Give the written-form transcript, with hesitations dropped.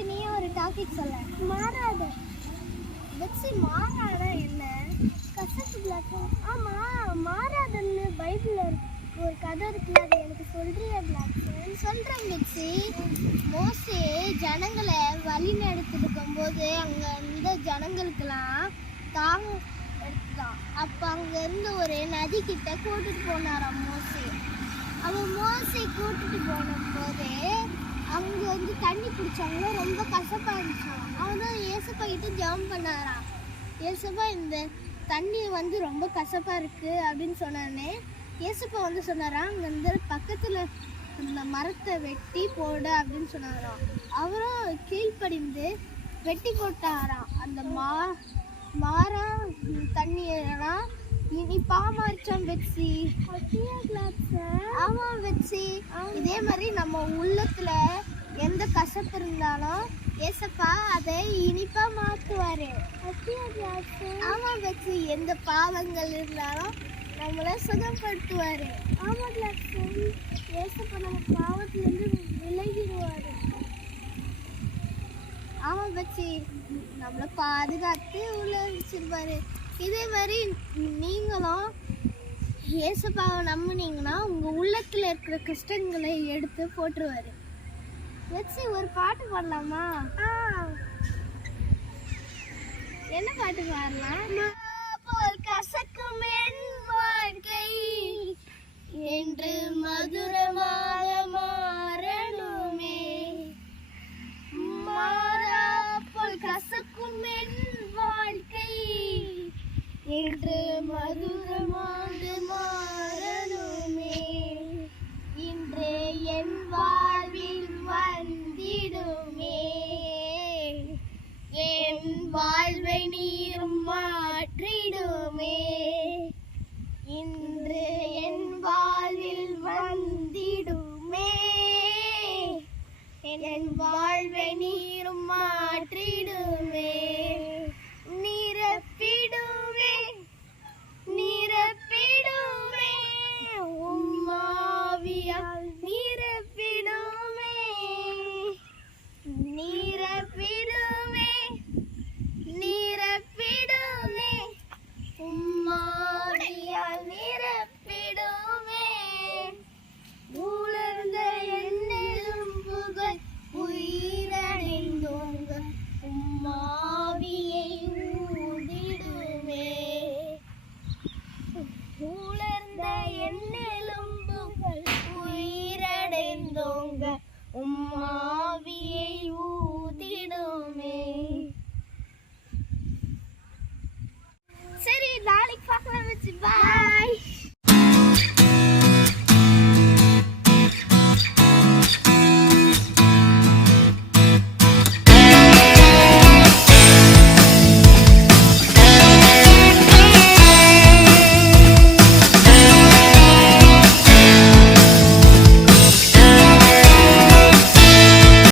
Betsy நீ ஒரு topic சொல்ல. மாறாத. பெட்ஸி மாறாத என்ன? கசப்பு பிளாக். ஆமா, மாறாதன்னு பைபிள்ல ஒரு கதை இருக்குல்ல, அது எனக்கு சொல்றியா பிளாக்? சொல்றேன் பெட்ஸி. மோசே ஜனங்களை வழி நடத்திட்டு இருக்கும்போது அங்க இருந்த ஜனங்களுக்கெல்லாம் தாகம் எடுத்துதான். அப்ப அங்க இருந்து ஒரு நதி கிட்ட கூட்டிட்டு போனாராம் மோசே. அவன் மோசை கூட்டிட்டு போன போதே அவங்க வந்து தண்ணி குடிச்சாங்க, ரொம்ப கசப்பா இருந்துச்சான். அவன் தான் ஏசப்பா கிட்ட ஜெபம் பண்ணாராம். ஏசப்பா இந்த தண்ணி வந்து ரொம்ப கசப்பா இருக்கு அப்படின்னு சொன்னானே, ஏசப்பா வந்து சொன்னாராம், அங்க இந்த பக்கத்துல இந்த மரத்தை வெட்டி போடு அப்படின்னு சொன்னாராம். அவரும் கீழ்ப்படிந்து வெட்டி போட்டாராம். அந்த மாறம் தண்ணியெல்லாம் இனிப்பா மாறிச்சான் பெட்ஸி. ஆமா பெட்ஸி, இதே மாதிரி நம்ம உள்ளத்துல எந்த கசப்பு இருந்தாலும் ஏசப்பா அதை இனிப்பா மாத்துவாரு. ஆமா பெட்ஸி, எந்த பாவங்கள் இருந்தாலும் நம்மள சுகப்படுத்துவாரு. ஆமா ஏசப்பா நம்ம பாவத்துல இருந்து விலகிடுவாரு. ஆமா பெட்ஸி, நம்மளை பாதுகாத்து உள்ள வச்சிருப்பாரு. இதே மாதிரி நீங்களும் ஏசப்பாவை நம்புனீங்கன்னா உங்க உள்ளத்துல இருக்கிற கஷ்டங்களை எடுத்து போட்டுருவாரு. பெட்ஸி ஒரு பாட்டு பாடலாமா? என்ன பாட்டு பாடலாம்? போல் கசக்கும் என் வாழ்க்கை என்று மதுரமாக மாறணுமே, மாறா போல் கசக்கும் என் வாழ்க்கை என்று மதுரமாக மாறணுமே, இன்று என் வாழ்வில் வந்திடுமே, என் வாழ்வை நீரும் மாற்றிடுமே, இன்று என் வாழ்வில் வந்திடுமே, என் வாழ்வை நீ